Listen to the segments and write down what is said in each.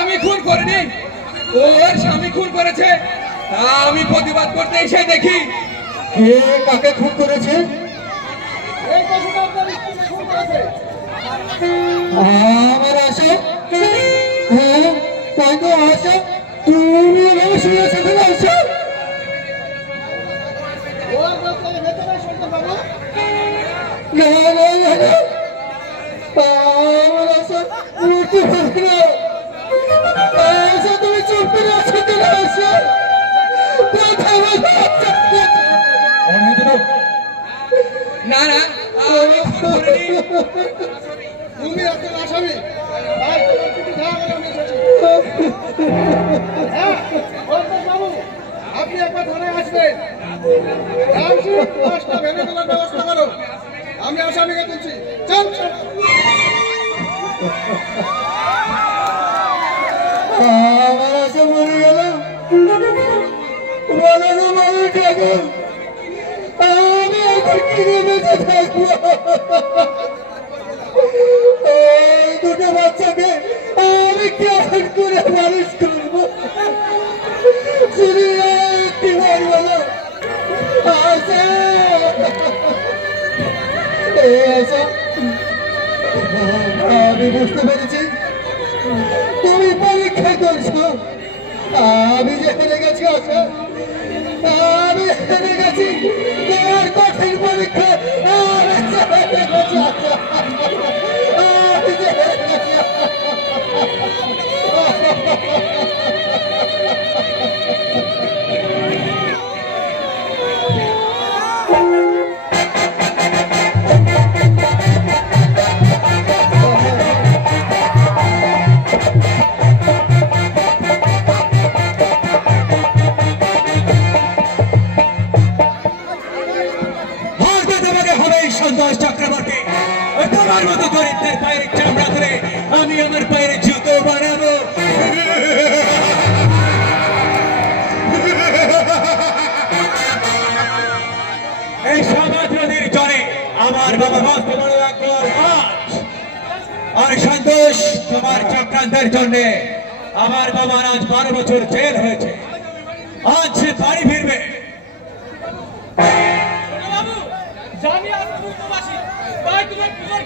আমি খুন করিনি, ওর স্বামী খুন করেছে। আমি প্রতিবাদ করতে এসে দেখি কে কাকে খুন করেছে। আমার আশা, হ্যাঁ তাই তো আশা, তুমি শুনেছো কিনা আশা? না না না না, আমার আশা মূর্তি পারবে না। আশা তুমি চুপ করে আছো কেন আশা? না না, আমি খুন করিনি। তুমি একজন আসামি, আপনি একবার থানায় আসবেন, ভেঙে তোলার ব্যবস্থা করো। আমি আসামিকে তুলছি, চল। আমার আশা মরে গেল, আমি এখন কিনে বেঁচে থাকবো। দুটো বাচ্চাকে আমি কেমন করে মানুষ করবো? শুধু একটি ভাই বলো আশা, আমি বুঝতে পেরেছি তুমি পরীক্ষা করছো। আমি যে হেরে গেছি আশা, আমি হেরে গেছি তোমার কঠিন পরীক্ষা। আমি যে হেরে গেছি আশা, আমি যে হেরে গেছি। চক্রবর্তী, তোমার মতো দরিদ্রের পায়ের চামড়া ধরে আমি আমার পায়ের জুতো বানাবো। এই সমাজ নদীর জলে আমার বাবা ভক্ত বড় আকবর আজ, আর সন্তোষ তোমার চক্রান্তের জন্য আমার বাবার আজ 12 বছর জেল হয়েছে। আজ সে বাড়ি ফিরবে।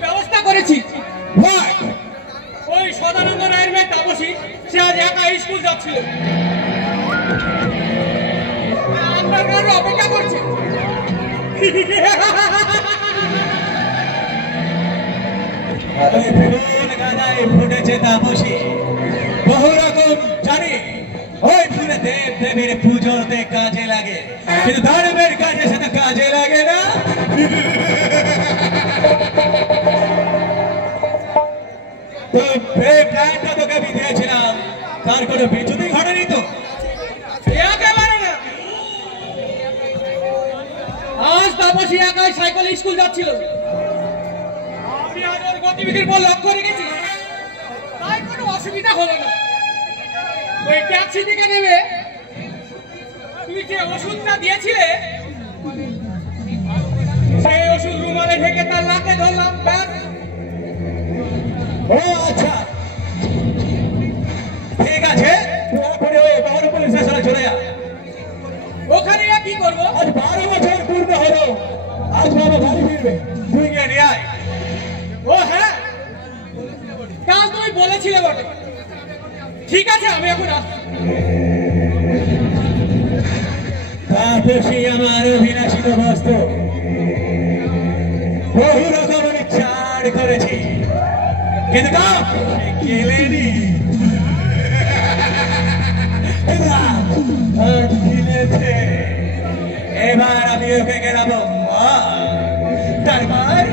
ব্যবস্থা করেছি। ওই সদানন্দ রায়ের মেয়ে তাপসী, সে আজ একা স্কুল যাচ্ছিল, আপনার কারণে অপেক্ষা করছে। ফুটেছে তাপসী, বহু রকম জানি। ওই ফুলে দেব দেবীর পুজোতে কাজে লাগে, কিন্তু ধর্মের কাজে সেটা কাজে লাগে না। তো এই প্ল্যানটা তোকে আমি দিয়েছিলাম, তার কোনো বিচ্যুতি ঘটেনি তো? একেবারে না। আজ তাপসী একাই সাইকেল স্কুল যাচ্ছিল, আমি আজ ওর গতিবিধির উপর লক্ষ্য রেখেছি, তাই কোনো অসুবিধা হলো না। ওই ট্যাক্সি থেকে নেমে তুমি যে ওষুধটা দিয়েছিলে, সেই ওষুধ রুমালে ঢেকে তার নাকে ধরলাম। ও আচ্ছা, ঠিক আছে, তুই ওই বহর পুলিশ স্টেশনে চলে যা। ওখানে কি করবো? আজ 12 বছর পূর্ণ হলো, আজ বাবা বাড়ি ফিরবে, তুই গিয়ে নিয়ে আয়। ও হ্যাঁ, কাল তুমি বলেছিলে বটে। ঠিক আছে, আমি এখন আসছি। তাপসী আমার অভিলাষিত বস্তু, বহু রকমের ছাড় করেছি, কিন্তু কেলেনি। এবার আমি ওকে গেলাম তারপর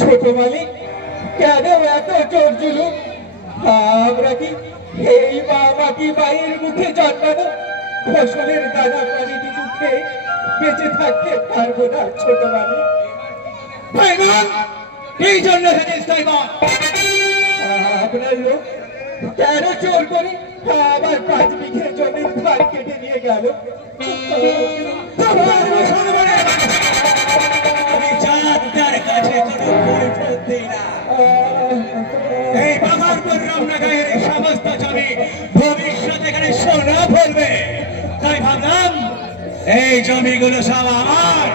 ছোট মালিক, কেন এত জোর জুলুম? আমরা কি এই মা মাটি বাইয়ের মুখে জন্মানো ফসলের দানা পানিটি মুখে বেঁচে থাকতে পারবো না? ছোট মালিক, ভাইবান এই জন্য এসেছিস তাই বল। আপনার লোক কেন চোর করে আমার 5 বিঘে জমির ধার কেটে নিয়ে গেল? তোমার মুসলমানের আমি জাতার কাছে কোনো কৈফিয়ত দেই না। এই বাগানপুর রামনগরের এই সমস্ত জমি ভবিষ্যতে এখানে সোনা ফলবে, তাই ভাবলাম এই জমিগুলো সব আমার।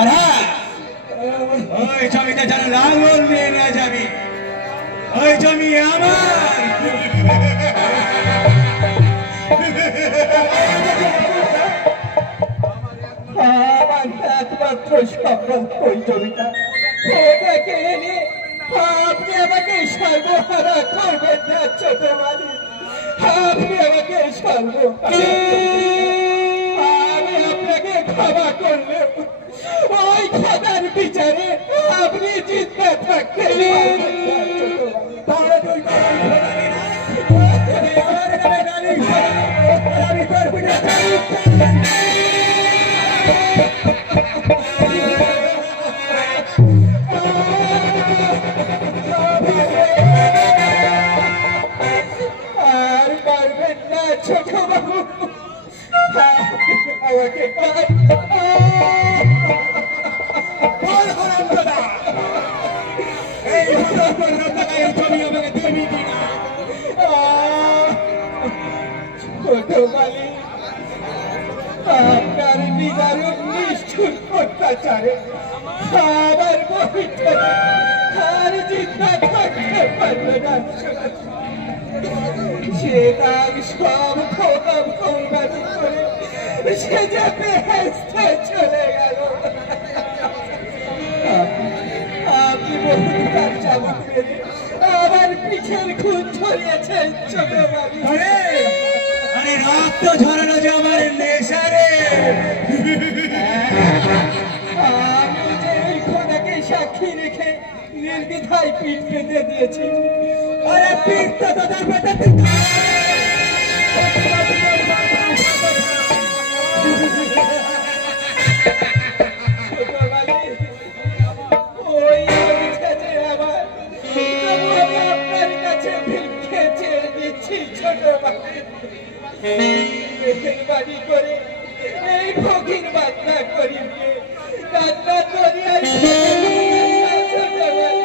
আর হ্যাঁ, ওই জমিতে যারা লাঙল নিয়ে না যাবি, ওই জমি আমার। আমার একমাত্র সম্পদ ওই জমিটা, ওটা কেড়ে নিয়ে আপনি আমাকে সর্বহারা করবেন না ছোট মালিক। আপনি আমাকে আমি আপনাকে ক্ষমা করলে ওই খোদার বিচারে আপনি জিততে থাকতে পারবেন না ছোট মালিক। তাহলে তুই আমার নামে নালিশ কর, আর আমি তোর পিঠে আর পারবেন না ছোট বাবু, আমাকে বল হারামজাদা, এই বাগানপুর রামনগরের জমি আমাকে দিবি কিনা? ছোট মালিক, আপনার নিদারুণ নিষ্ঠুর অত্যাচারে আমার বহিতে আর জিন্দা থাকতে পারবে না। সে তার সব খোদাম কোরবানি করে সে যে বেহেশতে চলে গেল। আপনি বহু তার চাবুক মেরে আমার পিছের খুন ছড়িয়েছেন ছোট মালিক। আরে রক্ত ঝরানো যে আমার নেশা রে। আমি যে এই খোদাকে সাক্ষী রেখে নির্দ্বিধায় পিঠ পেতে দিয়েছি। আরে পিঠটা তো তার পেটে ছোট মালিক, ওই অবস্থা যে আমার, তবু আমি আপনার কাছে ভিক্ষে চেয়ে দিচ্ছি ছোট মালিক। মেহেরবানি করে এই ফকির বাচ্চা করি দিয়ে কান্না দরিয়ায় ছোট মালিক।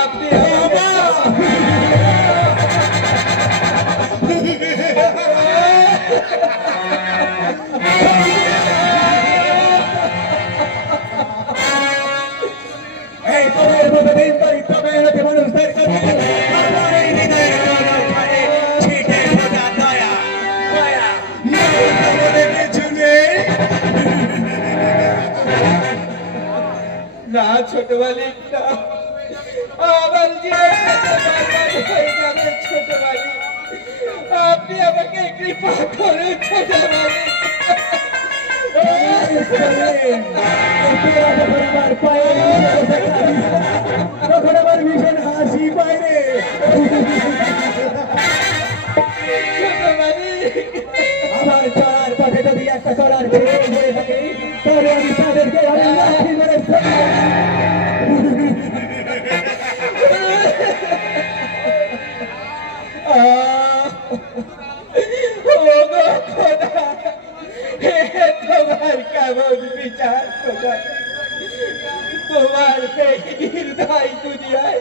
আপনি এই তোদের মতো দিনদারিত্ব মেহনতি মানুষদের কাছে আমার এই হৃদয়ের কোণে ছিটে ফোটা দয়া, দয়া, মমতা বলে কিছু নেই। না ছোট মালিক, না, আমার জীবনটা বরবাদ হয়ে যাবে ছোট মালিক। আপনি আমাকে কৃপা করুন ছোট মালিক। তখন আমার ভীষণ হাসি পায় রে। ছোট মালিক, আমার চলার পথে যদি একটা চলার বেরিয়ে হয়ে থাকে, তবে আমি তাদেরকে আমি লাঠি মেরে ওগো খোদা, হে তোমার কেমন বিচার খোদা। তোমার এই নির্দয় দুনিয়ায়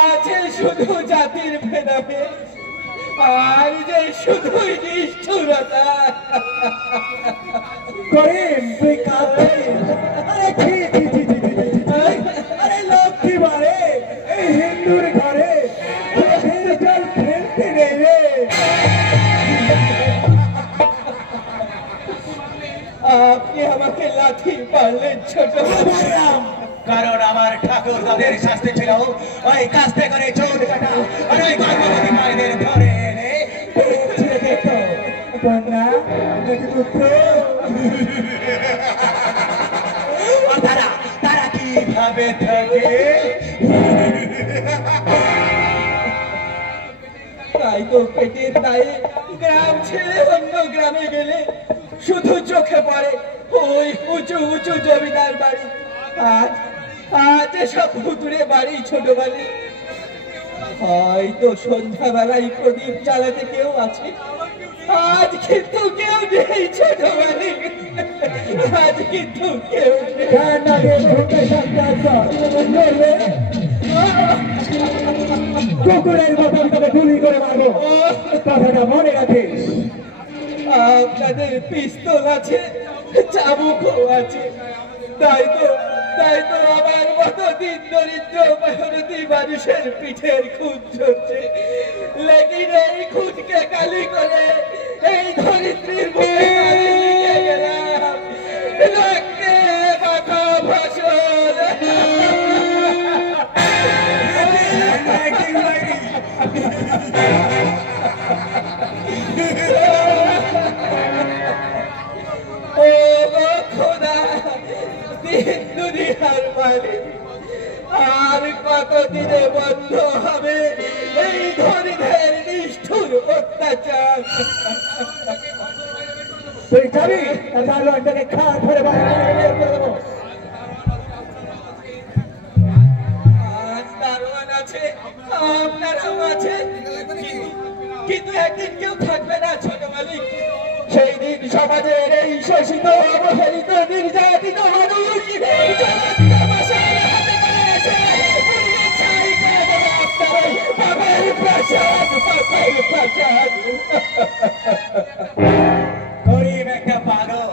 আছে শুধু জাতির ভেদাভেদ, আর যে শুধুই নিষ্ঠুরতা। করিম তুই কাঁদছিস? আরে ছি ছি ছি ছি ছি ছি। আরে লক্ষ্মী বারে এই হিন্দুর ঘরে চোখের জল ফেলতে নেই রে। আপনি আমাকে লাথি মারলেন ছোট মারলাম, কারণ আমার ঠাকুর তাদের শাস্তি ছিল ওই কাস্তে করে চোর কাটা আর ওই গর্ভবতী মায়েদের ধরে এনে পেট ছিঁড়ে খেত। কন্যা নাকি পুত্র? আর তারা কিভাবে থাকে? তাই তো পেটের দায়ে গ্রাম ছেড়ে অন্য গ্রামে গেলে শুধু চোখে পড়ে ওই উঁচু উঁচু জমিদার বাড়ি, আজ আজ এসব ভুতুরে বাড়ি ছোট বাড়ি। হয়তো সন্ধ্যাবেলায় প্রদীপ জ্বালাতে কেউ আছে, আজ কিন্তু কেউ নেই ছোট বাড়ি, আজ কিন্তু কেউ নেই। কুকুরের মতন তবে গুলি করে মারবো, কথাটা মনে রাখিস। আপনাদের পিস্তল আছে, চাবুকও আছে, তাই তো আমার মতো দিন দরিদ্র মেহনতি মানুষের পিঠের খুঁত ঝরছে। লেকিন এই খুঁতকে কালি করে এই ধরিত্রীর ভূমি লিখে গেলাম রক্তে মাখা ফসল। ও খোদা, দিন দুনিয়ার মালিক, আর কতদিনে বন্ধ হবে এই ধনীদের নিষ্ঠুর অত্যাচার? তুই যাবি দারোয়ানটাকে খাট ধরে বাইরে বের করে দেবো। আজ দারোয়ান আছে, আপনারাও আছেন, কিন্তু একদিন কেউ থাকবে না ছোট মালিক। সেই দিন সমাজের এই শোষিত, অবহেলিত, নির্যাতিত মানুষ হাতে করে এসে পুলিশের ছাই করে দেবে আপনার বাবার প্রাসাদ, বাবার প্রাসাদ। গরিব একটা পাগল,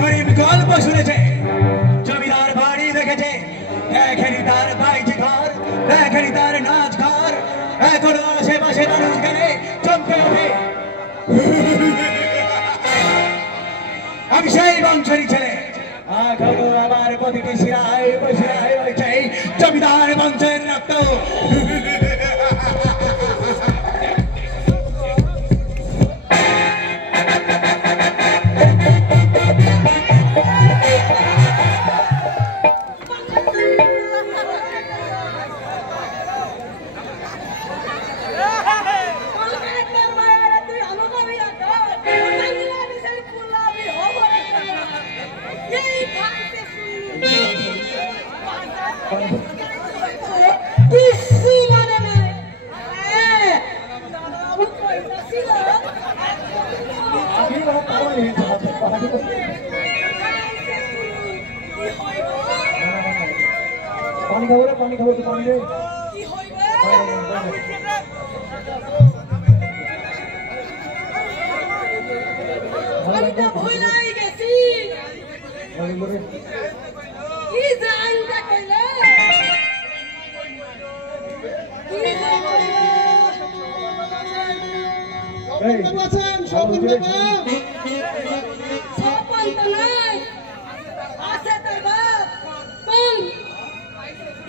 গরিব গল্প শুনেছে, জমিদার বাড়ি দেখেছে, দেখেনি তার বাইজি ঘর, দেখেনি তার নাচ ঘর, এখনো আশেপাশে মানুষ গেলে চমকে ওঠে। আমি সেই বংশেরই ছেলে, এখনো আমার প্রতিটি শিরায় শিরায় রয়েছে জমিদার বংশের রক্ত। পানি খাবো রে, পানি খাবো, পানি রে। আমি তো ভুলাই গেছি কি জানটা কইলে কি আছেন স্বপন বাবা? সপন তো নাই আছে তোর বাপ কোন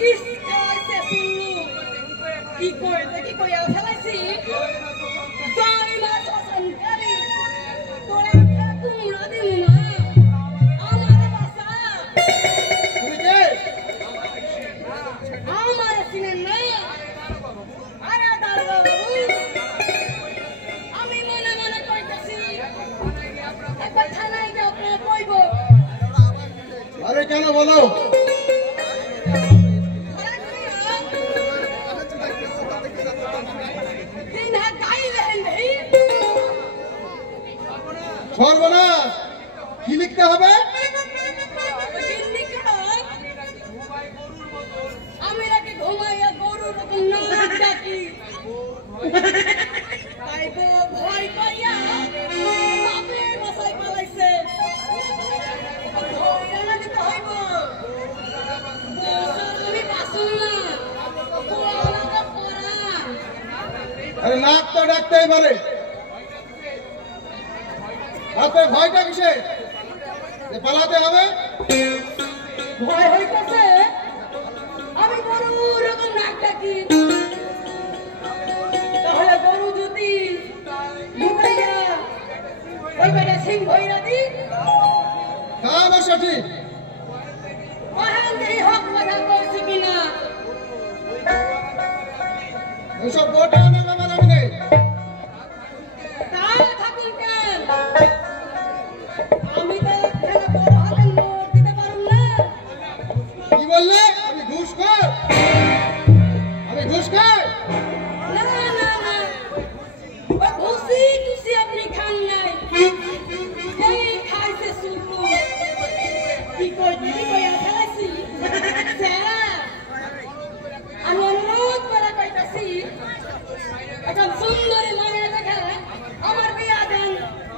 ইসকাইছে শুনলু কি কইয়া ফেলাইছি জয় মা শাসনকারী তোরে কুমড়া দিমু না আমার বাসা তুমি কে? আমার চিনেন না আরে দারোগা বাবু আমি মনে মনে কইতেছি একবার থানায় গিয়ে আপনার কইব আরে কেন বলো? দিন হাত গাইলে নেই সর্বনাশ, কি লিখতে হবে? আমি নাকি ঘুমাইয়া গরুর রকম নাক ডাকি তাই ভয় পাইয়া বাপের বাসায় পালাইছে আমি বাসুন না পড়া আরে নাক তো ডাকতেই পারে, আপনার ভয়টা কিসে? যে পালাতে হবে? ভয় হইতেছে আমি গরুর রকম নাক ডাকি তাহলে গরু যদি ঢুকাইয়া ওই বেটা সিং ভইরা দি তা অবশ্য ঠিক। ওখান থেকে হক কথা কইছি কিনা ওইসব গোটা না আমার আমি নেই। তাহলে থাকুন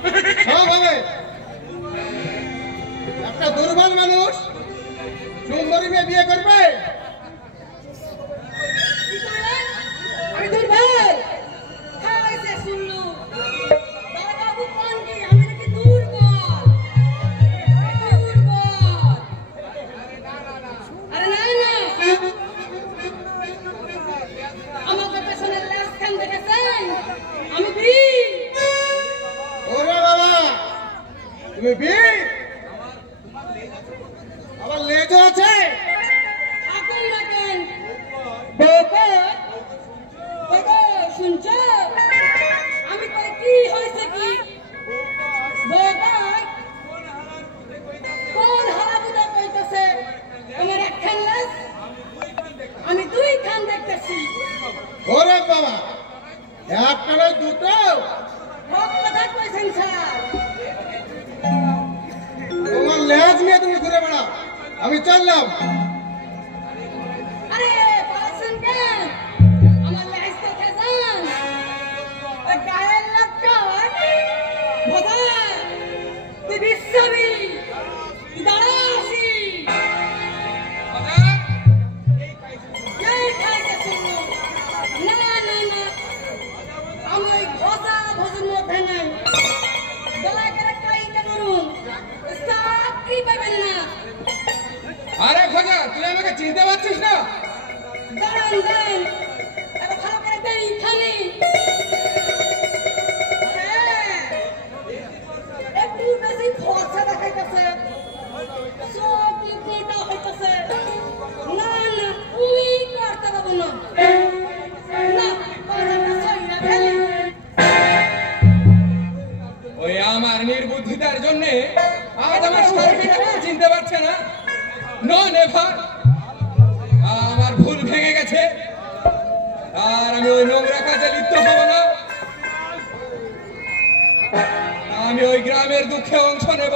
সব হবে। একটা দুর্বল মানুষ সুন্দরী মেয়ে বিয়ে করবে? কি করলেন? আমি দুর্বল? হ্যাঁ, সে শুনলু। দাদাবাবু কোন কি? আমি নাকি দুর্বল? দুর্বল? আরে না না, আমাকে পেছনের লেজখান দেখেছেন? আমি বীর। ওরে বাবা, তুমি বীর? আবার লেজও আছে? থাকুন না কেন? বাবা, বাবা, শুনছ? আমি কই কি হয়েছে কি? বাবা, কোন হারাবুদা কইতেছে আমার একখান লেজ? আমি দুই খান দেখতেছি। ওরে বাবা, একটা নয় দুটো? সব কথা কইছেন স্যার। তোমার লেজ নিয়ে তুমি ঘুরে বেড়াও, আমি চললাম। আরে পালাচ্ছেন কেন? আমার লেজ দেখে যান। ওই গায়ের লোকটা বাবা, তুই বিশ্রামি, তুই দাঁড়া আসি। এই খাইতেছি। না না না, আমি ওই ঘষা ভোজের মধ্যে নাই। গলায় করে কাইটা করুন, চাকরি পাবেন না। আরে খোঁজা, তুই আমাকে চিনতে পারছিস না? দাঁড়ান দাঁড়ান, এত ভালো করে দেই খালি। হ্যাঁ, একটু বেশি ফর্সা দেখাইতেছে, সব মোটা হইতেছে। না না, তুমি করতে পারবো না। না, কথাটা সইরা ফেলি। ওই আমার নির্বুদ্ধিতার জন্য আজ আমার সার্ভিটা চিনতে পারছে না। নো নেভার, আমার ভুল ভেঙে গেছে, আর আমি ওই নোংরা কাজে লিপ্ত হব না। আমি ওই গ্রামের দুঃখে অংশ নেব।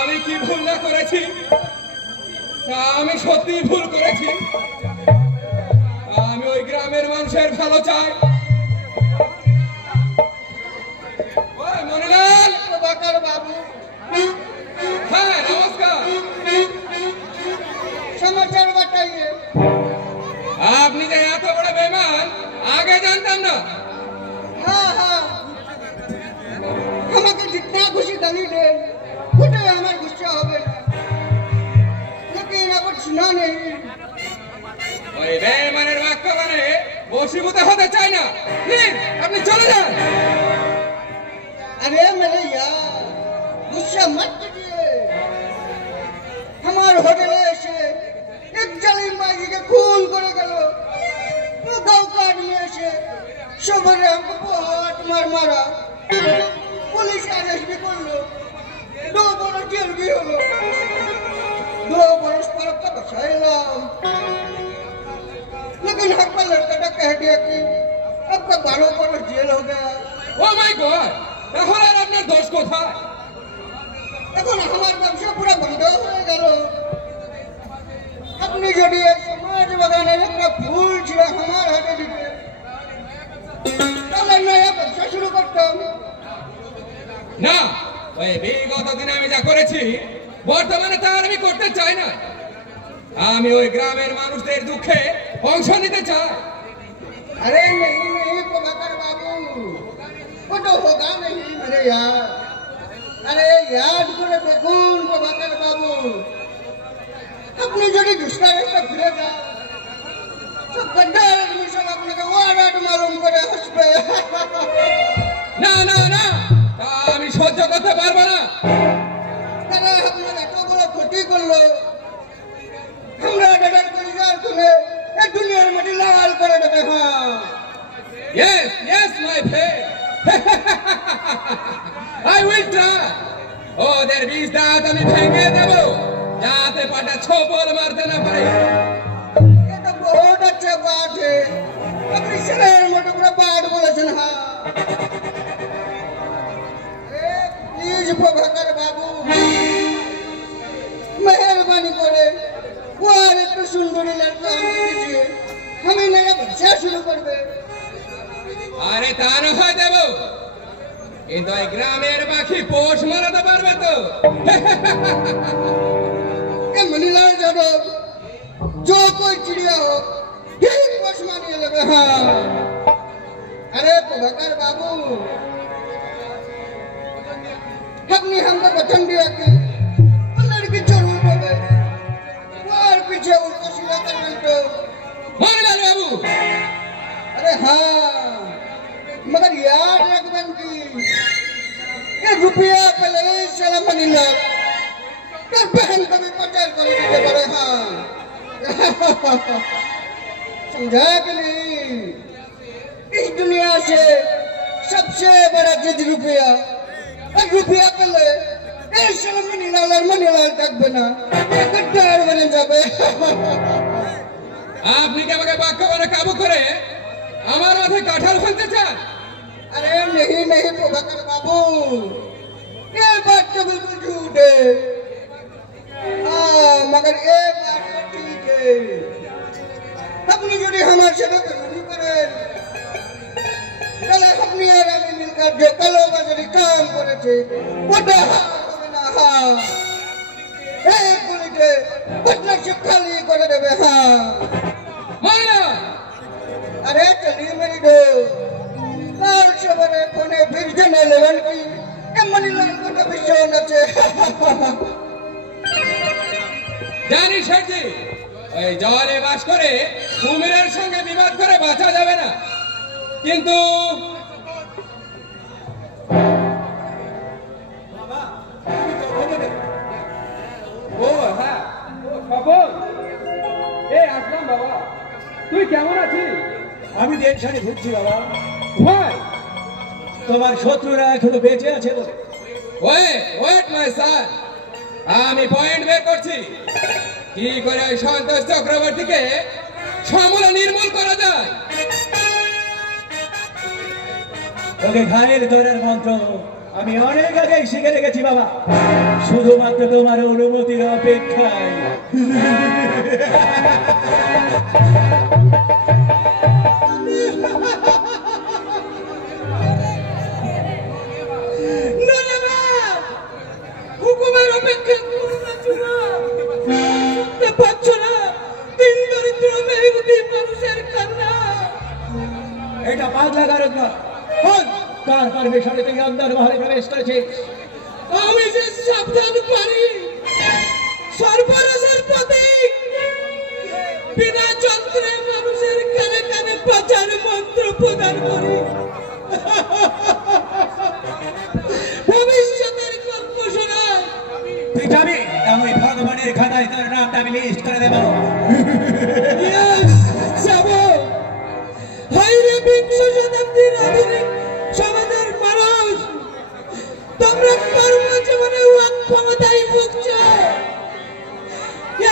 আমি কি ভুল না করেছি? আমি সত্যি ভুল করেছি। আমি ওই গ্রামের মানুষের ভালো চাই। ওই মনিলাল, বাকার বাবু, হ্যাঁ নমস্কার। সমাচার বাটাইয়ে। আপনি যে এত বড় বেমান আগে জানতাম না। হ্যাঁ হ্যাঁ, আমাকে जितना खुशी गाली दे उठे আমার गुस्सा হবে না, लेकिन अब सुना नहीं। ওই বেমানের বাক্য মানে বশীভূত হতে চাই না। প্লিজ আপনি চলে যান। अरे मेरे यार, गुस्सा मत कीजिए। हमारे होटले से एक जलीम बाजी के खून करे गलो, वो गाँव का आदमी से सुबह हमको बहुत मार मारा, पुलिस अरेस्ट भी कर लो, 2 बरस जेल भी हो, 2 बरस पर तक बचाएगा। लेकिन हक लड़का ने कह दिया कि अब का 12 बरस जेल हो गया। ও মাই গড, তাহলে আর আপনার দোষ কোথায়? এখন আমার ব্যবসা পুরো বন্ধ হয়ে গেল। আপনি যদি এই সমাজ বাগানের একটা ফুল ছিল আমার হাতে দিতে, তাহলে নয়া ব্যবসা শুরু করতাম। না, ওই বিগত দিনে আমি যা করেছি বর্তমানে তা আর আমি করতে চাই না। আমি ওই গ্রামের মানুষদের দুঃখে অংশ নিতে চাই। अरे नहीं नहीं प्रभाकर बाबू, वो तो होगा नहीं मेरे यार। अरे याद करे देखून प्रभाकर बाबू, अपनी जोड़ी दूसरा रास्ता फिरे जा, सब गद्दार आदमी सब अपने को वाराट मालूम करे हंसबे। না না না, তা আমি সহ্য করতে পারবো না। अरे हमने एतो बड़ा क्षति कर लो, हमरा डर कर यार तूने ये दुनिया में लाल कर देबे। हाँ Yes, yes, my friend. I will try. ওদের বীজ দাঁত আমি ভেঙে দেব, যাতে পাটা ছোবল মারতে না পারে। ये तो बहुत अच्छा बात है, अपनी शरीर में तो पूरा बात बोले सन। हाँ प्लीज प्रभाकर बाबू, मेहरबानी करे वो और एक सुंदरी लड़का हमें दीजिए, हमें नया व्यवसाय शुरू कर दे। আরে তা না হয় দেব, কিন্তু এই গ্রামের পাখি পোষ মানাতে পারবে তো? ये मनीलाल यादव जो कोई चिड़िया हो यही पोष मानिए लगे। हाँ अरे प्रभाकर बाबू अपनी हमको वचन दिया कि वो लड़की जरूर हो गई और पीछे उनको सिला कर मिलते। मनीलाल बाबू अरे हाँ मगर याद रखबन की ये रुपया पहले चला मनीलाल तो बहन को भी पचास कर दीजिए बड़े। हाँ समझा कि नहीं? इस दुनिया से सबसे बड़ा चीज रुपया और रुपया पहले ऐसे मनीलाल तक बना गद्दार बने जाबे। আপনি কি আমাকে বাক্য বলে কাবু করে আমার মাথায় কাঁঠাল ফেলতে চান? अरे नहीं नहीं प्रभाकर बाबू ये बात तो बिल्कुल झूठ है। हाँ मगर ये बात तो ठीक है। अपनी जोड़ी हमारे से नहीं करे कल अपनी आरामी मिलकर जो कलो बजरी काम करे थे वो डहा ना। हाँ एक बोलिटे बदला से खाली करे देवे। हाँ মনীলাল अरे चलिए मेरी दो काल से बड़े कोने फिर जने लेवन की ये मनीलाल को तो विश्वास न चे। জানি শেঠজি ওই জলে বাস করে কুমিরের সঙ্গে বিবাদ করে বাঁচা যাবে না, কিন্তু ও হ্যাঁ খবর এই আসলাম বাবা, তুই কেমন আছিস? আমি টেনশনে ভুগছি বাবা। ভাই তোমার শত্রুরা এখনো বেঁচে আছে বলে। ওয়েট মাই সান, আমি পয়েন্ট বের করছি কি করে ওই সন্তোষ চক্রবর্তীকে সমূলে নির্মূল করা যায়। ওকে ঘায়ের ধরার মন্ত্র আমি অনেক আগেই শিখে রেখেছি বাবা, শুধুমাত্র তোমার অনুমতির অপেক্ষায়। হুকুমের অপেক্ষা করুন না চুরা, শুনতে পাচ্ছ না তিন দরিদ্র মেহবুবী মানুষের কান্না। এটা পাগলা গারদ না, কার পারমিশনে তুই অন্দর মহলে প্রবেশ করেছিস? আমি যে সাবধান পারি সর্বনাশের প্রতীক, বিনা যন্ত্রে মানুষের কানে কানে পাচার মন্ত্র প্রদান করি, ভবিষ্যতের গল্প শোনায়। তুই যাবি আমি ভগবানের খাতায় তোর নামটা আমি লিস্ট করে দেবো। যাবো। হাইরে বিংশ শতাব্দীর আধুনিক সমাজের মানুষ, তোমরা কর্মজীবনে অক্ষমতায় ভুগছ।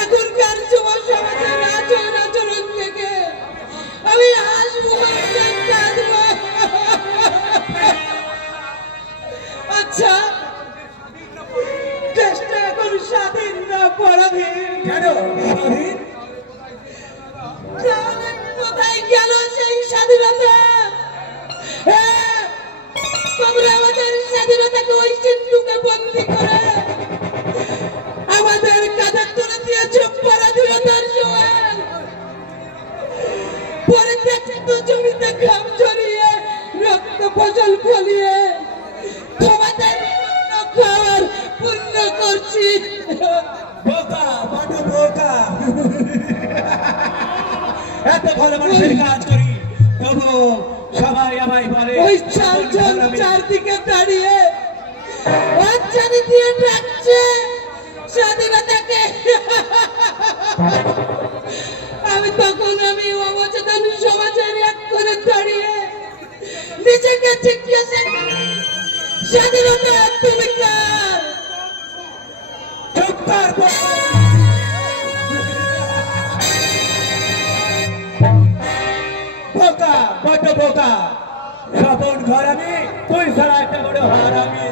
এখনকার যুব সমাজের আচরণ আচরণ থেকে আমি হাসবো কাঁদবো। আচ্ছা দেশটা এখন স্বাধীন না পরাধীন? কেন স্বাধীন? তাহলে কোথায় গেল সেই স্বাধীনতা? তোমরা আমাদের স্বাধীনতাকে ওই সিন্ধুকে বন্দী করে আমাদের কাঁধে তুলে দিয়েছ পরাধীনতার জোয়ার। পরিত্যক্ত জমিতে ঘাম ঝরিয়ে রক্ত ফসল ফলিয়ে তোমাদের খাওয়ার পূর্ণ করছি। বোকা, বড় বোকা। এত ভালো মানুষের কাজ করি তবু সবাই আমায় বলে ওই চাল চারদিকে দাঁড়িয়ে বাচ্চারি দিয়ে ডাকছে স্বাধীনতাকে। আমি অবচেতন সমাজের এক করে দাঁড়িয়ে নিজেকে জিজ্ঞাসা করি স্বাধীনতা তুমি কার? চুপ কর বোকা। বোকা, বড় বোকা। স্বপন ঘর আমি, তুই ছাড়া একটা বড় হার আমি।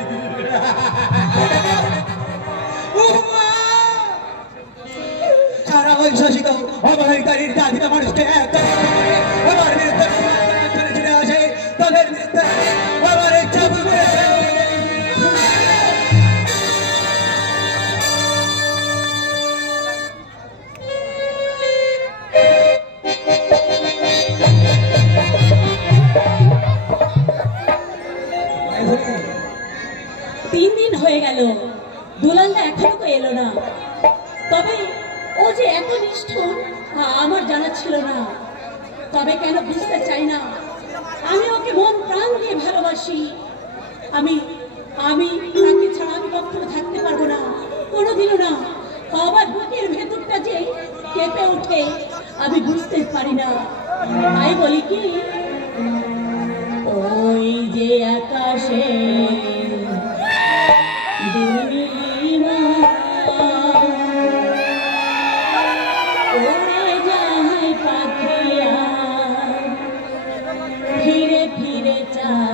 সারা ঐশ্বরিক অবহেলিতারির জাতিটা মানুষকে এক আমার বিরুদ্ধে ছুড়ে আসে, তাদের বিরুদ্ধে আমার ইচ্ছা বুঝে 3 দিন হয়ে গেল, দুলালদা এখনো তো এলো না। তবে ও যে এত নিষ্ঠুর আমার জানা ছিল না। তবে কেন বুঝতে চাই না, আমি ওকে মন প্রাণ দিয়ে ভালোবাসি। আমি আমি তাকে ছাড়া আমি কখনো থাকতে পারবো না, কোনোদিনও না। আমার বুকের ভেতরটা যে কেঁপে ওঠে আমি বুঝতে পারি না। তাই বলি কি, ওই যে আকাশে দুর্নীলিমা উড়ে যায় পাখিয়া ফিরে ফিরে চায়।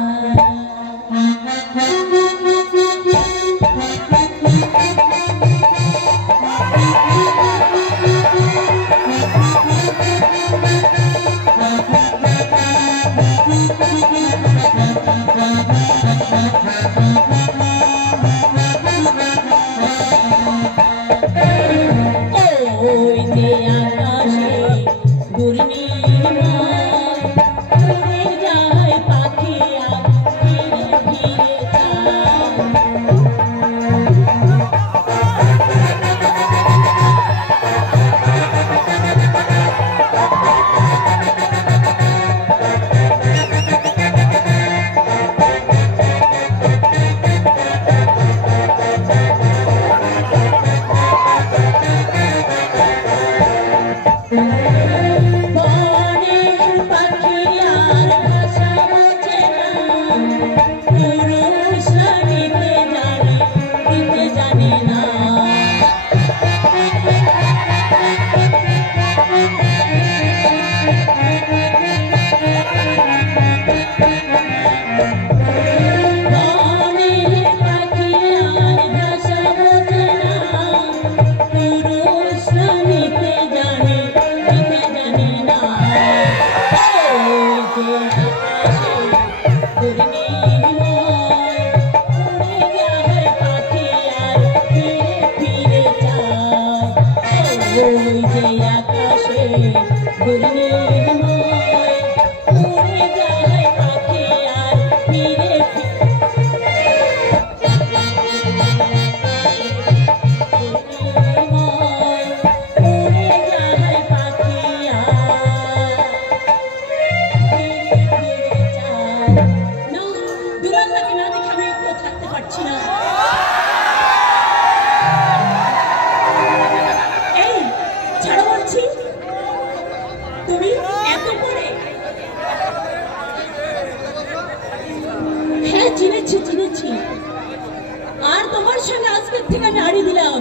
আর তোমার সঙ্গে আজকের থেকে আমি আড়ি দিলাম,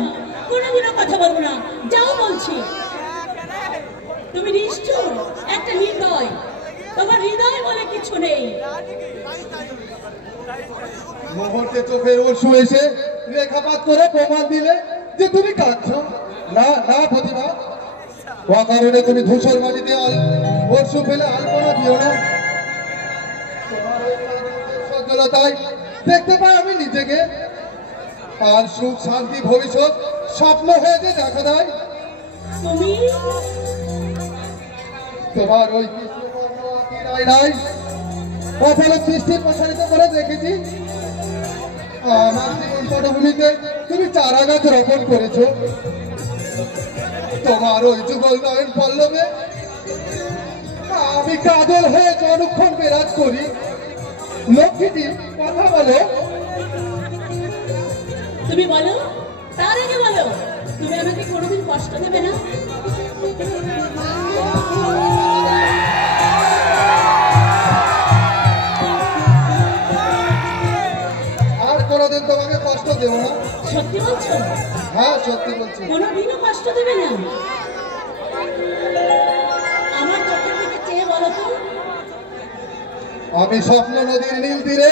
কোনোদিনও কথা বলবো না। যাও বলছি। তুমি নিষ্ঠুর, একটা হৃদয়, তোমার হৃদয় বলে কিছু নেই। মুহূর্তে চোখের অশ্রু এসে রেখাপাত করে প্রমাণ দিলে যে তুমি কাঁদছো। না না প্রতিভা, অকারণে তুমি ধূসর মাটিতে অশ্রু ফেলে আলপনা দিও না। তোমার সজ্জলতায় দেখতে পাই আমি নিজেকে, আর সুখ শান্তি ভবিষ্যৎ স্বপ্ন হয়েছে দেখা দেয়। তুমি তোমার ওই নাই অথবা দৃষ্টি প্রসারিত করে দেখেছি। আমার জীবন পটভূমিতে তুমি চারা গাছ রোপণ করেছো। তোমার ওই যুগল নয়ন পল্লবে আমি কাজল হয়ে অনুক্ষণ বিরাজ করি। লক্ষ্মীটি কথা বলো। তুমি বলো, তার আগে বলো, তুমি আমাকে কোনোদিন কষ্ট দেবে না? আর কোনোদিন তোমাকে কষ্ট দেবো না। সত্যি বলছো? হ্যাঁ সত্যি বলছি। কোনোদিনও কষ্ট দেবে না? আমার চোখের দিকে চেয়ে বলো তো। আমি স্বপ্ন নদীর নীল তীরে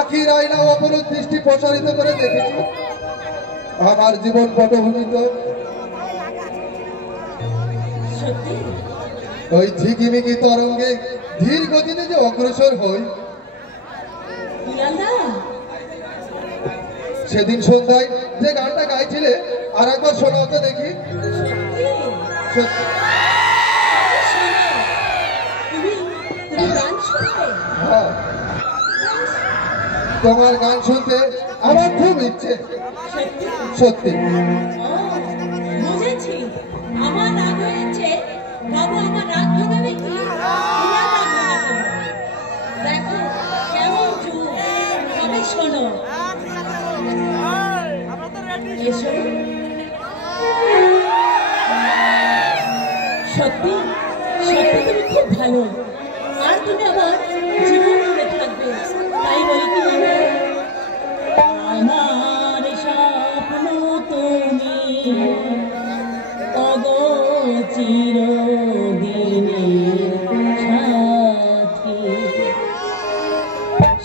আখির আয়না অপরূপ দৃষ্টি প্রসারিত করে দেখেছি। আমার জীবন পটভূমিত সত্যি ওই ঝিকিমিকি তরঙ্গে ধীর গতিতে যে অগ্রসর হই। দুলালদা, সেদিন সন্ধ্যায় যে গানটা গাইছিলে আর একবার শোনাও তো দেখি। সত্যি? তুমি গান শুনবে? হ্যাঁ, তোমার গান শুনতে আমার খুব ইচ্ছে। সত্যি? সত্যি। ও, বুঝেছি। আমার রাগ হয়েছে। বাবু আমার রাগ ভাঙাবে কি? তোমার রাগ ভাঙাবে। দেখো কেমন চুপ। তবে শোনো। এসো। সত্যি সত্যি তুমি খুব ভালো, আর তুমি আমার জীবন জুড়ে থাকবে। তাই বলি কি জানো, আমার স্বপ্ন তুমি অগো চিরদিনের সাথী।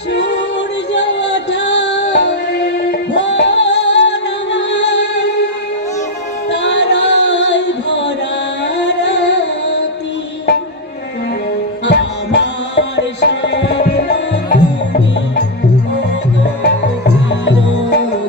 সূর্য ওঠা ভোর আমার, তারায় ভরা রাতি। আমার স্বপ্ন তুমি ওগো চিরদিনের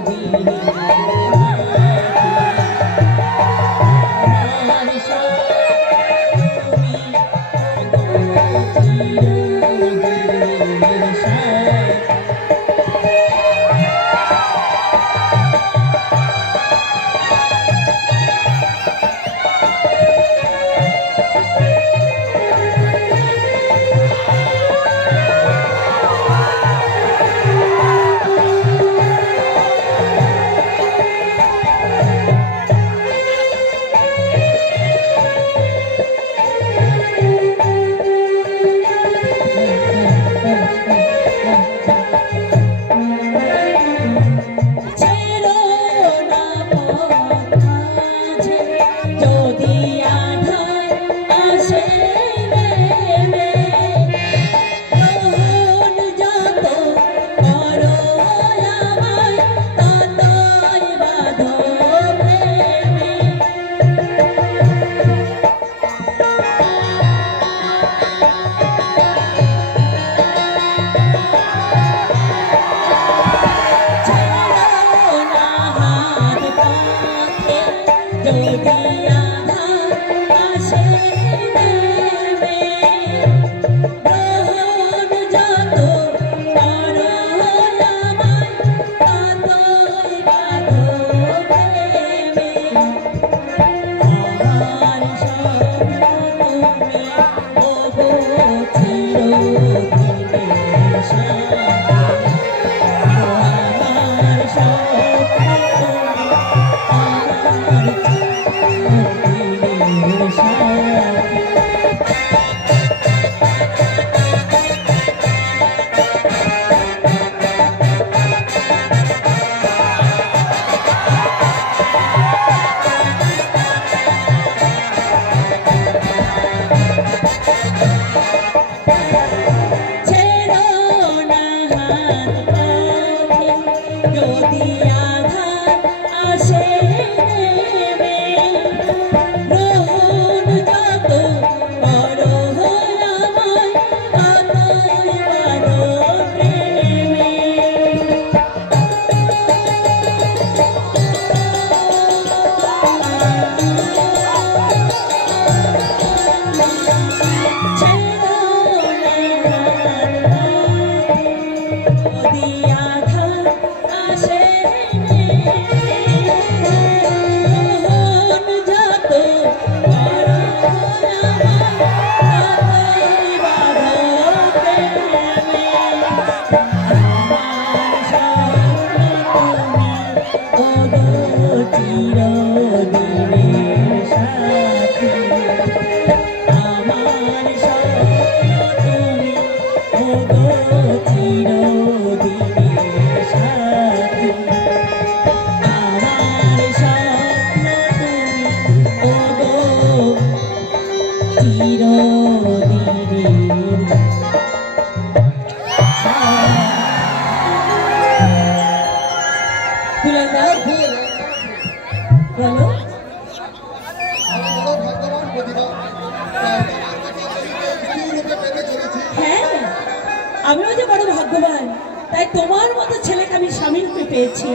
আমিও যে বড় ভাগ্যবান, তাই তোমার মতো ছেলেকে আমি স্বামী রূপে পেয়েছি।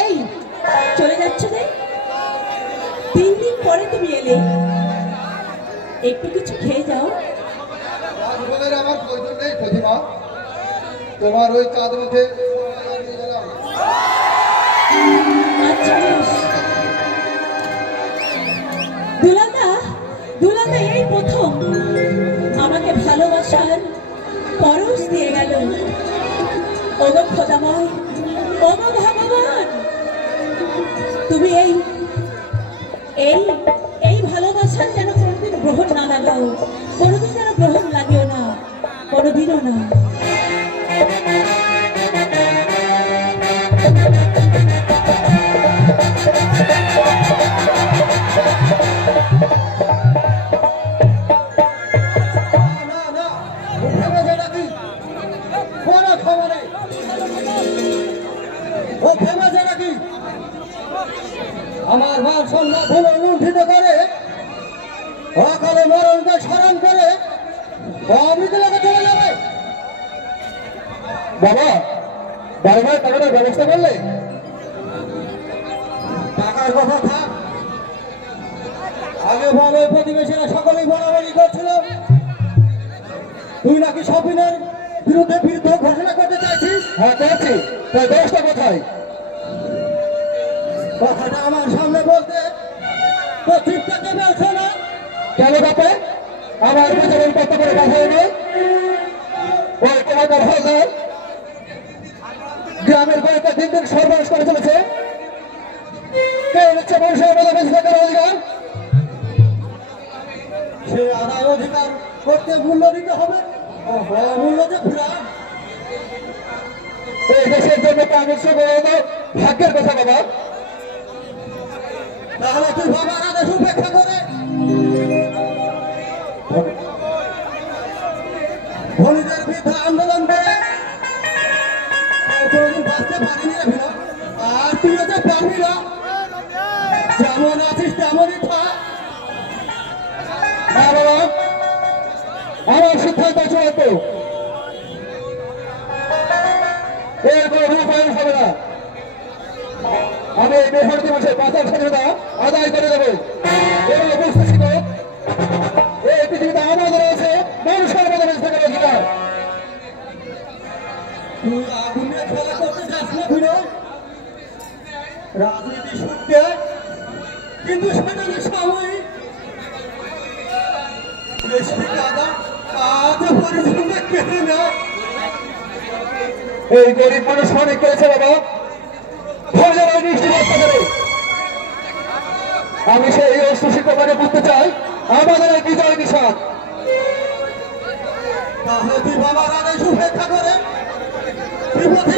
এই চলে যাচ্ছ রে, 3 দিন পরে তুমি এলে, একটু কিছু খেয়ে যাও। আমার প্রয়োজন নেই। মা, তোমার ওই চাঁদ মুখে আচ্ছা বেশ। দুলালদা, দুলালদা এই প্রথম আমাকে ভালোবাসার পরশ দিয়ে গেল। ওগো খোদাময়, ওগো ভগবান, তুমি এই এই এই ভালোবাসার যেন কোনোদিন গ্রহণ না লাগাও, কোনোদিন যেন গ্রহণ লাগেও না, কোনোদিনও না। আমার মান সম্মান ভুলে লুণ্ঠিত করে, অকালে মরণকে স্মরণ করে অমৃত লোকে চলে যাবে। বাবা, বারবার টাকাটার ব্যবস্থা করলে? টাকার কথা থাক, আগে ভালো প্রতিবেশীরা সকলেই বরাবরই করছিল তুই নাকি শপিনের বিরুদ্ধে বিরুদ্ধ ঘোষণা করতে চাইছিস। হ্যাঁ করছি, তাই দোষটা কোথায়? কথাটা আমার সামনে বলতে তো চুপটা কেন আছো না? কেন বাপে আমার বিচারের কত করে কথা হলো? ওই তোমাদের হালদার গ্রামের কয়েকটা দিন দিন সর্বনাশ করে চলেছে। কে নিচ্ছে মানুষের মতো বেঁচে থাকার অধিকার? সে আদায় অধিকার করতে মূল্য দিতে হবে। মূল্য যে ফিরান এই দেশের জন্য কাগজ ভাগ্যের কথা বাবা। তাহলে তুই বাবার আদেশ উপেক্ষা করে ধনীদের বিরুদ্ধে আন্দোলন করে কোনদিন বাঁচতে পারিনি রে ভিড়। আর তুই তো পারবি না, যেমন আছিস তেমনই থাক। না বাবা, আমার সিদ্ধান্ত চূড়ান্ত, এর কোনো রূপায়ণ হবে না। আমি এই বেহর দিবসে পাচার স্বাধীনতা আদায় করে দেবো এবং বুঝতে শিখব এই পৃথিবীতে আমাদের আছে মানুষের মতো বেঁচে থাকার অধিকার। তুই আগুনে খেলা করতে চাস না ভিড়, রাজনীতি শুনতে, কিন্তু সেটা সাময়িক। এই গরিব মানুষ অনেক করেছে বাবা, আমি সেই অস্ত্র শিক্ষককে বলতে চাই আমাদের বিজয় নিশান। তাহলে তুই বাবার আদেশ উপেক্ষা করে বিপথে